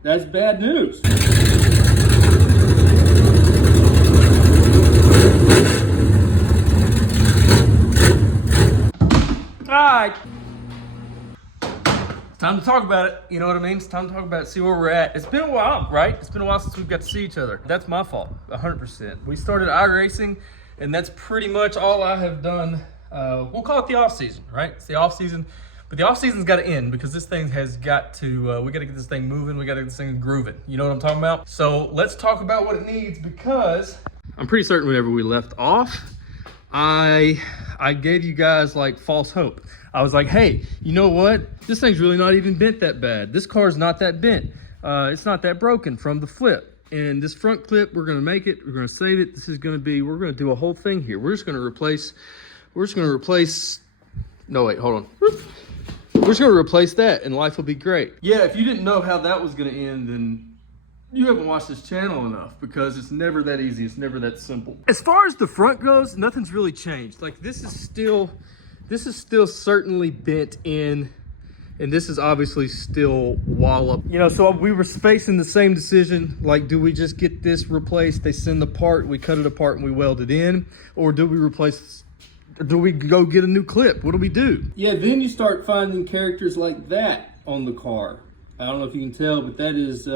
That's bad news. All right. Time to talk about it. You know what I mean? It's time to talk about it, see where we're at. It's been a while, right? It's been a while since we've got to see each other. That's my fault, 100%. We started iRacing, and that's pretty much all I have done. We'll call it the off season, right? It's the off season, but the off season's got to end because this thing has got to. We got to get this thing moving. We got to get this thing grooving. You know what I'm talking about? So let's talk about what it needs, because I'm pretty certain whenever we left off, I gave you guys like false hope. I was like, hey, you know what? This thing's really not even bent that bad. This car's not that bent. It's not that broken from the flip. And this front clip, we're gonna make it, we're gonna save it. This is gonna be, we're gonna do a whole thing here. We're just gonna replace, no wait, hold on. We're just gonna replace that and life will be great. Yeah, if you didn't know how that was gonna end, then you haven't watched this channel enough, because it's never that easy. It's never that simple. As far as the front goes, nothing's really changed. Like this is still certainly bent in, and this is obviously still wallop. You know, so we were facing the same decision. Like, do we just get this replaced? They send the part, we cut it apart and we weld it in, or do we replace, or do we go get a new clip? What do we do? Yeah, then you start finding characters like that on the car. I don't know if you can tell, but that is,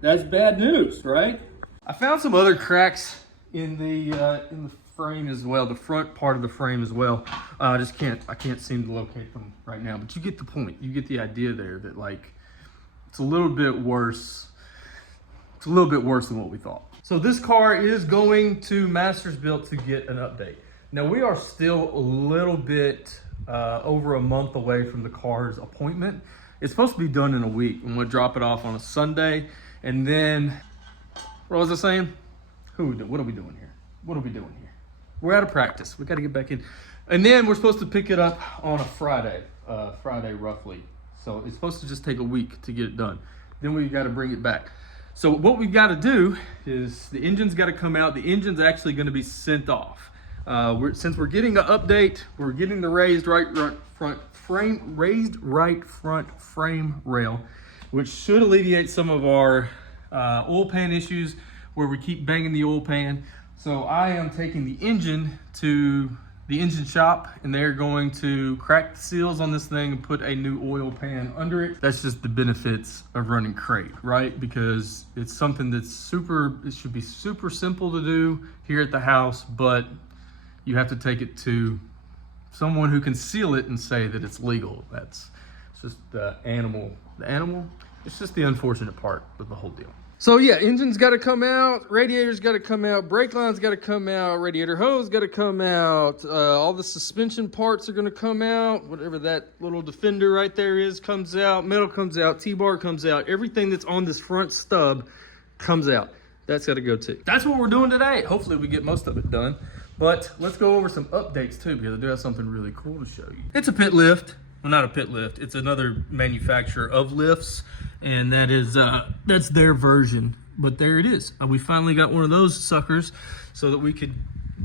that's bad news, right? I found some other cracks in the frame as well, the front part of the frame as well. I can't seem to locate them right now, but you get the point. You get the idea there that like, it's a little bit worse. It's a little bit worse than what we thought. So this car is going to Masters Built to get an update. Now we are still a little bit over a month away from the car's appointment. It's supposed to be done in a week. I'm gonna drop it off on a Sunday, and then, what was I saying? What are we doing here? What are we doing here? We're out of practice. We got to get back in. And then we're supposed to pick it up on a Friday roughly. So it's supposed to just take a week to get it done. Then we got to bring it back. So what we got to do is the engine's got to come out. The engine's actually going to be sent off. Since we're getting an update, we're getting the raised right front frame rail, which should alleviate some of our oil pan issues where we keep banging the oil pan. So I am taking the engine to the engine shop, and they're going to crack the seals on this thing and put a new oil pan under it. That's just the benefits of running crate, right? Because it's something that's it should be super simple to do here at the house, but you have to take it to someone who can seal it and say that it's legal. It's just the animal. It's just the unfortunate part of the whole deal. So yeah, engine's got to come out, radiator's got to come out, brake line's got to come out, radiator hose got to come out, all the suspension parts are going to come out, whatever that little defender right there is comes out, metal comes out, T-bar comes out, everything that's on this front stub comes out. That's got to go too. That's what we're doing today. Hopefully we get most of it done, but let's go over some updates too, because I do have something really cool to show you. It's a pit lift. Well, not a pit lift. It's another manufacturer of lifts, and that is that's their version. But there it is. We finally got one of those suckers so that we could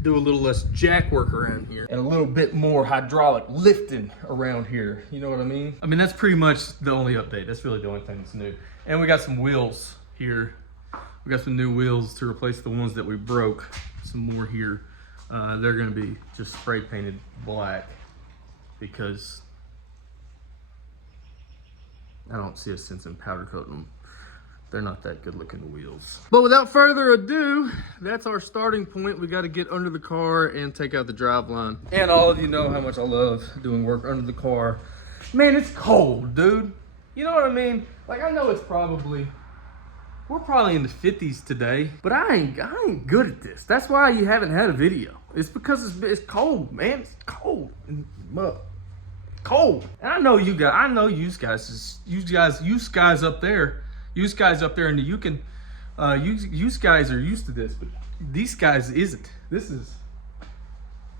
do a little less jack work around here and a little bit more hydraulic lifting around here. You know what I mean? I mean, that's pretty much the only update. That's really the only thing that's new. And we got some wheels here. We got some new wheels to replace the ones that we broke. Some more here. They're gonna be just spray painted black because I don't see a sense in powder coating them. They're not that good looking wheels. But without further ado, that's our starting point. We got to get under the car and take out the drive line. And all of you know how much I love doing work under the car. Man, it's cold, dude. You know what I mean? Like, I know we're probably in the 50s today, but I ain't good at this. That's why you haven't had a video. It's because it's cold, man. It's cold. Cold. And I know you guys up there in the Yukon, you guys are used to this, but these guys isn't. This is,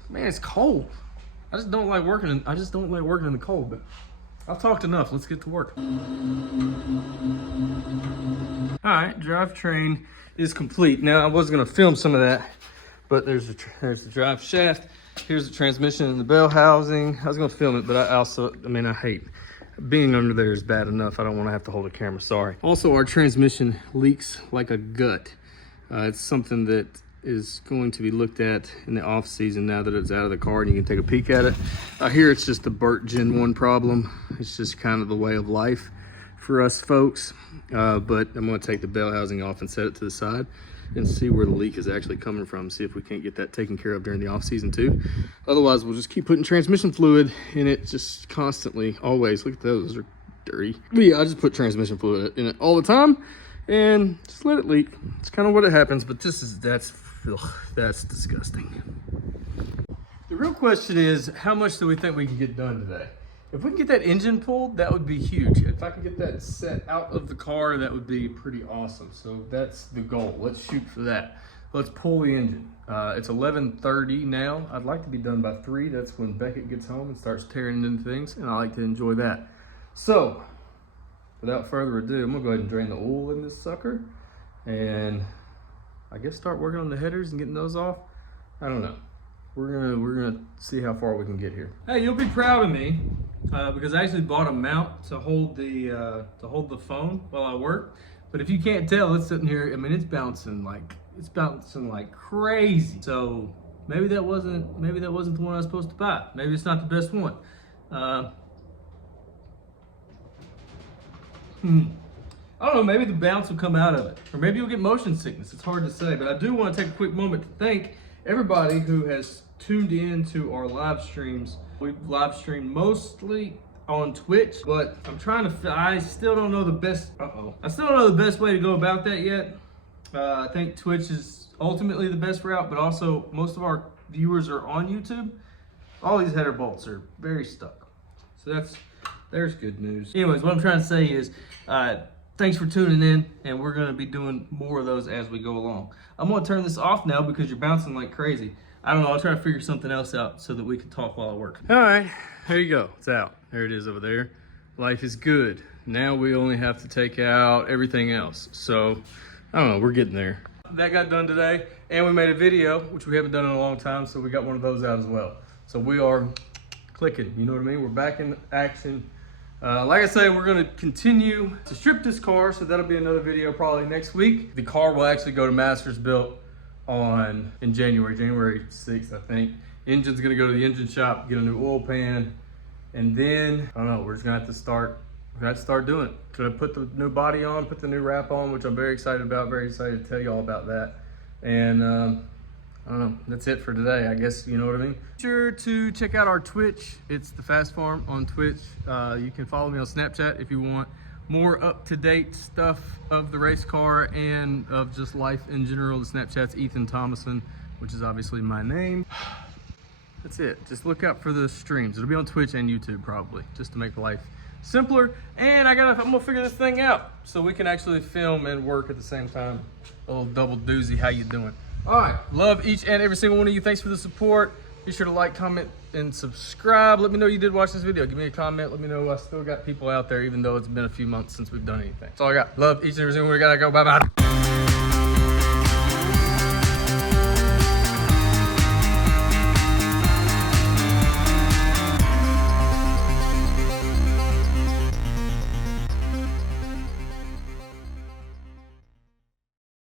man, it's cold. I just don't like working in the cold, but I've talked enough. Let's get to work. All right, drivetrain is complete. Now I was gonna film some of that, but there's the drive shaft. Here's the transmission and the bell housing. I was gonna film it, but I hate Being under there is bad enough. I don't want to have to hold a camera, sorry. Also, our transmission leaks like a gut. It's something that is going to be looked at in the off season now that it's out of the car and you can take a peek at it. Here it's just the Burt Gen 1 problem. It's just kind of the way of life for us folks. But I'm gonna take the bell housing off and set it to the side and see where the leak is actually coming from. See if we can't get that taken care of during the off season too. Otherwise, we'll just keep putting transmission fluid in it just constantly, always. Look at those are dirty. But yeah, I just put transmission fluid in it all the time and just let it leak. It's kind of what it happens, but that's disgusting. The real question is, how much do we think we can get done today? If we can get that engine pulled, that would be huge. If I can get that set out of the car, that would be pretty awesome. So that's the goal. Let's shoot for that. Let's pull the engine. It's 11:30 now. I'd like to be done by 3. That's when Beckett gets home and starts tearing into things, and I like to enjoy that. So, without further ado, I'm gonna go ahead and drain the oil in this sucker, and I guess start working on the headers and getting those off. I don't know. We're gonna see how far we can get here. Hey, you'll be proud of me because I actually bought a mount to hold the phone while I work. But if you can't tell, it's sitting here. I mean, it's bouncing like crazy. So maybe that wasn't the one I was supposed to buy. Maybe it's not the best one. I don't know, maybe the bounce will come out of it. Or maybe you'll get motion sickness. It's hard to say. But I do want to take a quick moment to thank everybody who has tuned in to our live streams. We've live streamed mostly on Twitch, but I still don't know the best, I still don't know the best way to go about that yet. I think Twitch is ultimately the best route, but also most of our viewers are on YouTube. All these header bolts are very stuck. So there's good news. Anyways, what I'm trying to say is, thanks for tuning in, and we're gonna be doing more of those as we go along. I'm gonna turn this off now because you're bouncing like crazy. I don't know, I'll try to figure something else out so that we can talk while I work. All right, there you go, it's out. There it is over there. Life is good. Now we only have to take out everything else. So, I don't know, we're getting there. That got done today, and we made a video, which we haven't done in a long time, so we got one of those out as well. So we are clicking, you know what I mean? We're back in action. Like I say, we're gonna continue to strip this car, so that'll be another video probably next week. The car will actually go to Masters Built in January 6th, I think. Engine's gonna go to the engine shop, get a new oil pan, and then, I don't know, we're just gonna have to start doing it. Gonna put the new body on, put the new wrap on, which I'm very excited about, very excited to tell you all about that. And I don't know, that's it for today, I guess, you know what I mean? Be sure to check out our Twitch. It's The Fast Farm on Twitch. You can follow me on Snapchat if you want more up-to-date stuff of the race car and of just life in general. The Snapchat's Ethan Thomason, which is obviously my name. That's it. Just look out for the streams. It'll be on Twitch and YouTube probably, just to make life simpler. And I'm gonna figure this thing out so we can actually film and work at the same time. A little double doozy. How you doing? All right, love each and every single one of you. Thanks for the support. Be sure to like, comment, and subscribe. Let me know you did watch this video. Give me a comment. Let me know I still got people out there, even though it's been a few months since we've done anything. That's all I got. Love each and every single one. We gotta go. Bye-bye.